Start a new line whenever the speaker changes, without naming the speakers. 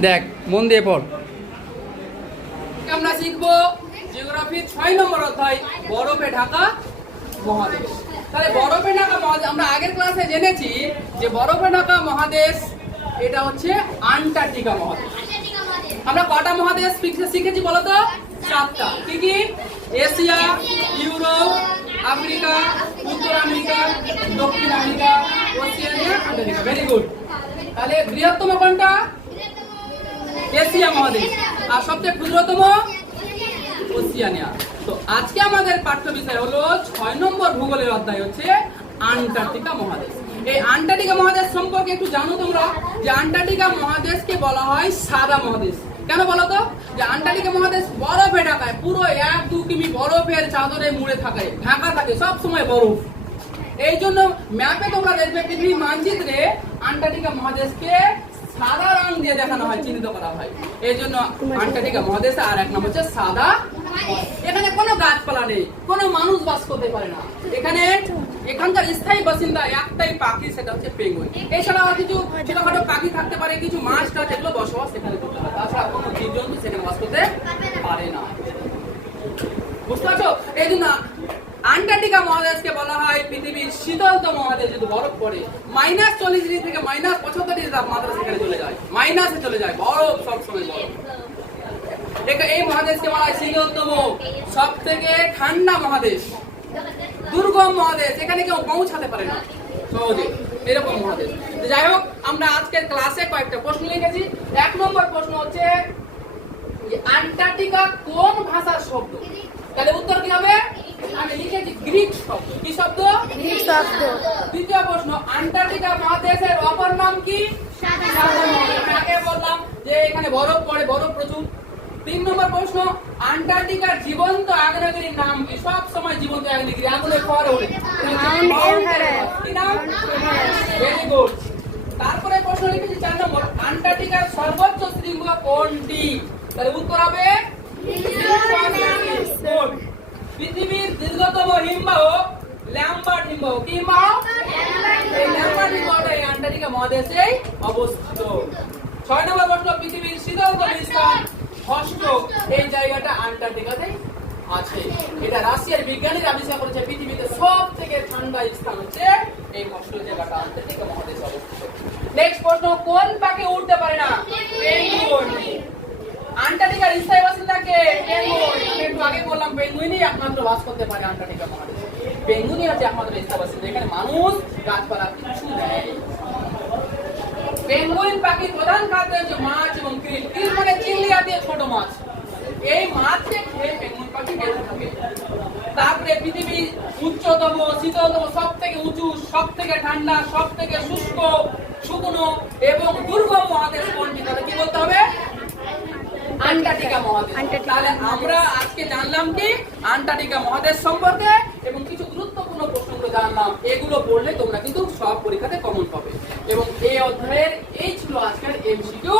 দেখ, মন দিয়ে পড়। আমরা শিখব জিওগ্রাফির ছয় নম্বর অধ্যায় বরফে ঢাকা মহাদেশ। তাহলে বরফে ঢাকা মহাদেশ, আমরা আগের ক্লাসে জেনেছি যে বরফে ঢাকা মহাদেশ, এটা হচ্ছে আন্টার্কটিকা মহাদেশ। আমরা কটা মহাদেশ শিখে- শিখেছি বলো তো? সাতটা কি কি? এশিয়া, ইউরোপ, আফ্রিকা, উত্তর আমেরিকা, দক্ষিণ America, Oceania, Antarctica. Very good তাহলে বৃহত্তম কোনটা? এশিয়া মহাদেশ। আর সবচেয়ে ক্ষুদ্রতম ওসিয়ানিয়া। তো আজকে আমাদের পাঠ্য বিষয় হলো ছয় নম্বর ভূগোলের অধ্যায় হচ্ছে আন্টার্কটিকা মহাদেশ। এই আন্টার্কটিকা মহাদেশ সম্পর্কে একটু জানো তোমরা, যে আন্টার্কটিকা মহাদেশকে বলা হয় সাদা মহাদেশ। কেন বলো তো? যে আন্টার্কটিকা মহাদেশ বরফে ঢাকায়, পুরো এক দু কিমি বরফের চাদরে মুড়ে থাকে, ঢাকা থাকে, সব সময় বরফ। এই জন্য ম্যাপে তোমরা দেখবে পৃথিবীর মানচিত্রে আন্টার্কটিকা মহাদেশকে দিয়ে দেখানো হয়, চিহ্নিত করা হয়। এই জন্য আন্টার্কটিকা মহাদেশ আর এক নাম হচ্ছে সাদা এখানে কোনো গাছপালা নেই, কোনো মানুষ বাস করতে পারে না। এখানে এখানকার স্থায়ী বাসিন্দা একটাই পাখি, সেটা হচ্ছে পেঙ্গুইন। এছাড়া আর কিছু ছোটখাটো পাখি থাকতে পারে, কিছু মাছ টাছ এগুলো বসবাস সেখানে করতে পারে তাছাড়া কোনো জীবজন্তু সেখানে বাস করতে পারে না। বুঝতে পারছ? এই জন্য আন্টার্কটিকা মহাদেশকে বলা হয় পৃথিবীর শীতলতম মহাদেশ যদি বরফ পড়ে, মাইনাস চল্লিশ ডিগ্রি থেকে মাইনাস পঁচাত্তর ডিগ্রি তাপমাত্রা সেখানে চলে যায়। মাইনাসে চলে যায়, বরফ সবসময় বরফ। এই মহাদেশকে বলা হয় শীতলতম সব থেকে ঠান্ডা মহাদেশ, দুর্গম মহাদেশ, এখানে কেউ পৌঁছাতে পারে না। সহজে, এরকম মহাদেশ। যাই হোক, আমরা আজকের ক্লাসে কয়েকটা প্রশ্ন লিখেছি। এক নম্বর প্রশ্ন হচ্ছে আন্টার্কটিকা কোন ভাষার শব্দ? তাহলে উত্তর কি হবে? আমি লিখেছি গ্রিক শব্দ। কি শব্দ?
গ্রিক শব্দ।
দ্বিতীয় প্রশ্ন আন্টার্কটিকা মহাদেশের অপর নাম কি? আগে বললাম যে এখানে বরফ পড়ে বরফ প্রচুর। তিন নম্বর প্রশ্ন আন্টার্কটিকার জীবন্ত আগ্নেয়গিরির নাম কি? সব সময় জীবন্ত আগ্নেয়গিরি পরে নাম? Very good. তারপরে প্রশ্ন লিখেছি চার নম্বর আন্টার্কটিকার সর্বোচ্চ শৃঙ্গ কোনটি? তাহলে উত্তর হবে Good. দীর্ঘতম হিমবাহ ল্যাম্বার্ট হিমবাহ কি হিমবাহ এই ল্যাম্বার্ট হিমবাহটা এই আন্টার্কটিকা মহাদেশেই অবস্থিত। ছয় নম্বর প্রশ্ন, পৃথিবীর শীতলতম স্থান ষষ্ঠ এই জায়গাটা আন্টার্কটিকাতেই আছে। এটা রাশিয়ার বিজ্ঞানীরা আবিষ্কার করেছে, পৃথিবীতে সব থেকে ঠান্ডা স্থান হচ্ছে এই ষষ্ঠ জায়গাটা, আন্টার্কটিকা মহাদেশে অবস্থিত। নেক্সট প্রশ্ন, কোন পাখি উঠতে পারে না? পেঙ্গুইন আন্টার্কটিকার স্থায়ী বাসিন্দা কে? পেঙ্গুইন একটু আগে বললাম পেঙ্গুইনই একমাত্র বাস করতে পারে আন্টার্কটিকা মহাদেশে। পেঙ্গুইনই হচ্ছে একমাত্র স্থায়ী বাসিন্দা এখানে মানুষ গাছপালা কিছু নেই পেঙ্গুইন পাখির প্রধান খাদ্য হচ্ছে মাছ এবং krill krill মানে চিংড়ি জাতীয় ছোট মাছ। এই মাছকে খেয়ে পেঙ্গুইন পাখি বেঁচে থাকে। তারপরে পৃথিবীর উচ্চতম শীতলতম সব থেকে উঁচু সব থেকে ঠান্ডা সব থেকে শুষ্ক শুকনো এবং দুর্গম মহাদেশ কোনটি? তাহলে কি বলতে হবে? আন্টার্কটিকা মহাদেশ। তাহলে আমরা আজকে জানলাম কি? আন্টার্কটিকা মহাদেশ সম্পর্কে এবং কিছু গুরুত্বপূর্ণ প্রশ্নগুলো জানলাম। এগুলো পড়লে তোমরা কিন্তু সব পরীক্ষাতে কমন পাবে। এবং এই অধ্যায়ের, এই ছিল আজকের এমসিকিউ